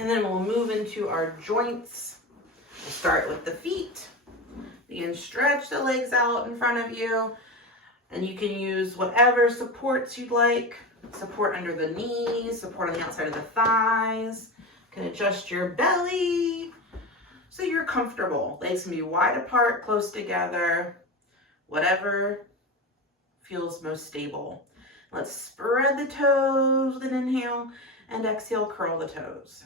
And then we'll move into our joints. We'll start with the feet. You can stretch the legs out in front of you, and you can use whatever supports you'd like. Support under the knees, support on the outside of the thighs. You can adjust your belly so you're comfortable. Legs can be wide apart, close together, whatever feels most stable. Let's spread the toes with an inhale, and exhale, curl the toes.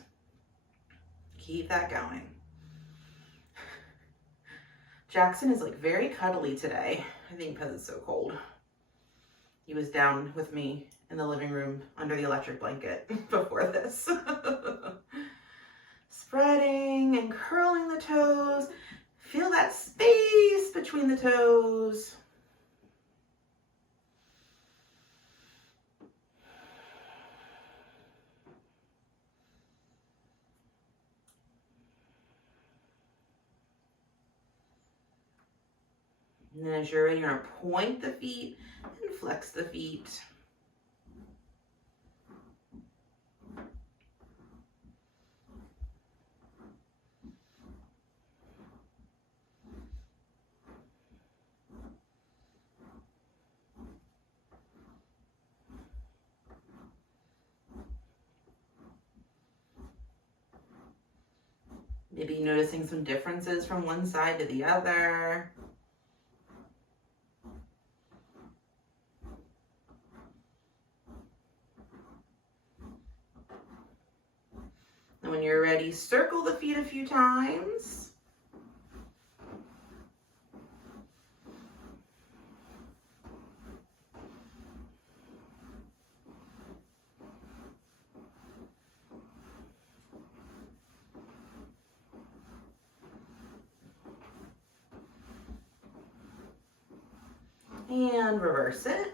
Keep that going. Jackson is like very cuddly today, I think because it's so cold. He was down with me in the living room under the electric blanket before this. Spreading and curling the toes. Feel that space between the toes. And then as you're ready, you're going to point the feet and flex the feet. Maybe noticing some differences from one side to the other. And when you're ready, circle the feet a few times. And reverse it.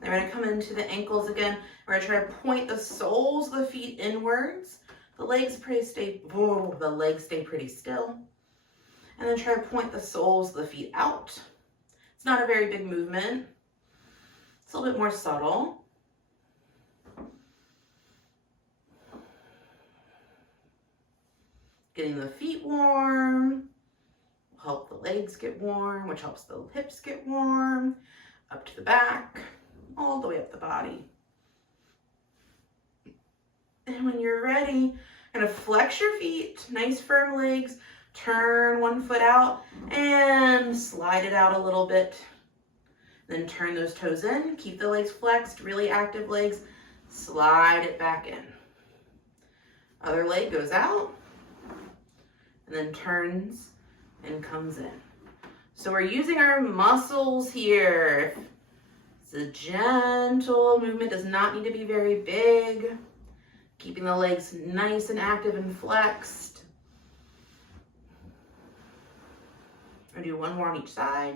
We're going to come into the ankles again. We're going to try to point the soles of the feet inwards. The legs stay pretty still. And then try to point the soles of the feet out. It's not a very big movement. It's a little bit more subtle. Getting the feet warm will help the legs get warm, which helps the hips get warm. Up to the back, all the way up the body. And when you're ready, you're gonna flex your feet, nice firm legs, turn one foot out and slide it out a little bit. Then turn those toes in, keep the legs flexed, really active legs, slide it back in. Other leg goes out and then turns and comes in. So we're using our muscles here. It's a gentle movement, does not need to be very big. Keeping the legs nice and active and flexed. I'll do one more on each side.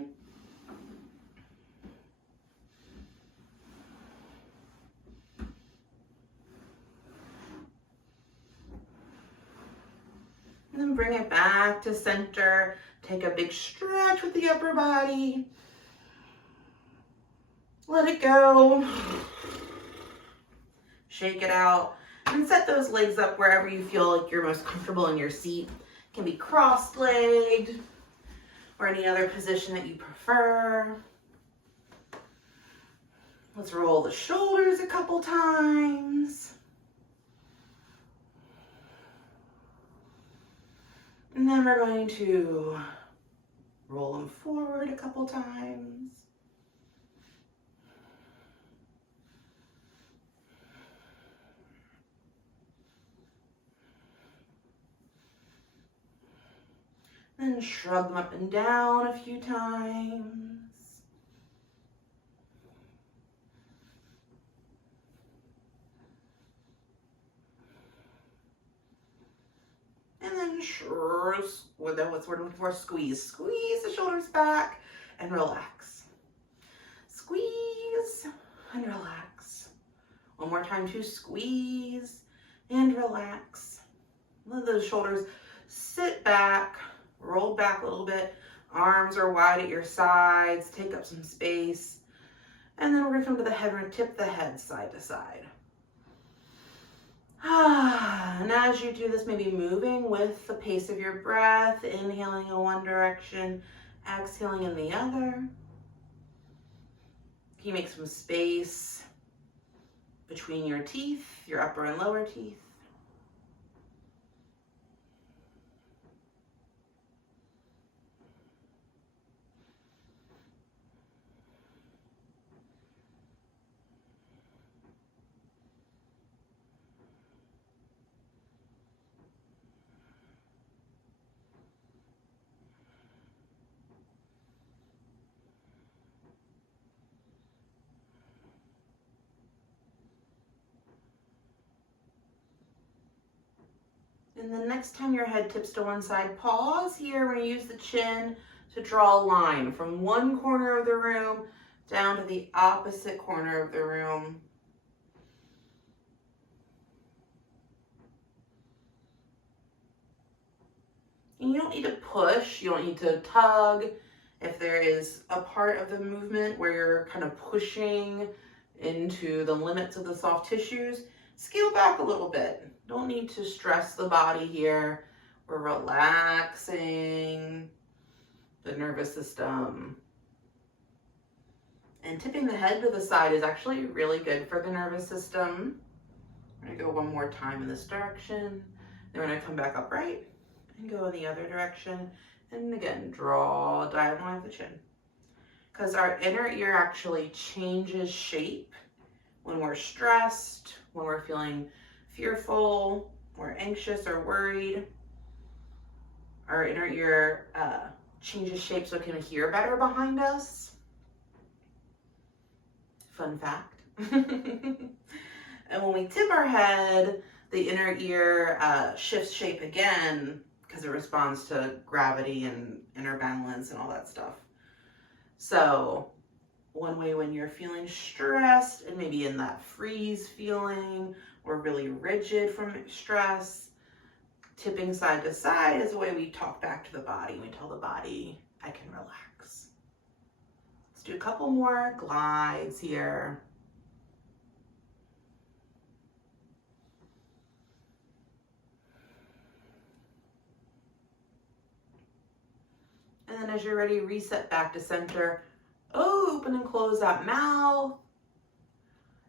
And then bring it back to center. Take a big stretch with the upper body. Let it go. Shake it out. And set those legs up wherever you feel like you're most comfortable in your seat. It can be cross-legged or any other position that you prefer. Let's roll the shoulders a couple times. And then we're going to roll them forward a couple times. Then shrug them up and down a few times. And then what's word looking for? Squeeze. Squeeze the shoulders back and relax. and relax. One more time to squeeze and relax. Let those shoulders sit back, roll back a little bit. Arms are wide at your sides, take up some space. And then we're gonna come to the head, we're gonna tip the head side to side. And as you do this, maybe moving with the pace of your breath, inhaling in one direction, exhaling in the other. Can you make some space between your teeth, your upper and lower teeth? And the next time your head tips to one side, pause here. We're going to use the chin to draw a line from one corner of the room down to the opposite corner of the room. And you don't need to push, you don't need to tug. If there is a part of the movement where you're kind of pushing into the limits of the soft tissues, scale back a little bit. Don't need to stress the body here. We're relaxing the nervous system. And tipping the head to the side is actually really good for the nervous system. We're gonna go one more time in this direction. Then we're gonna come back upright and go in the other direction. And again, draw a diagonal line of the chin. Because our inner ear actually changes shape when we're stressed, when we're feeling fearful, or anxious or worried. Our inner ear changes shape so it can hear better behind us. Fun fact. And when we tip our head, the inner ear shifts shape again because it responds to gravity and inner balance and all that stuff. So one way when you're feeling stressed and maybe in that freeze feeling or really rigid from stress, tipping side to side is the way we talk back to the body. We tell the body, I can relax. Let's do a couple more glides here. And then as you're ready, reset back to center. Open and close that mouth.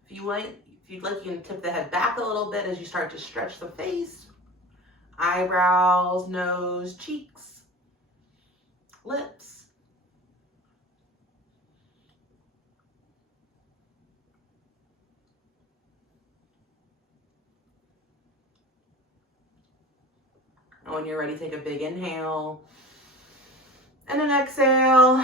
If you'd like, you can tip the head back a little bit as you start to stretch the face. Eyebrows, nose, cheeks, lips. And when you're ready, take a big inhale and an exhale.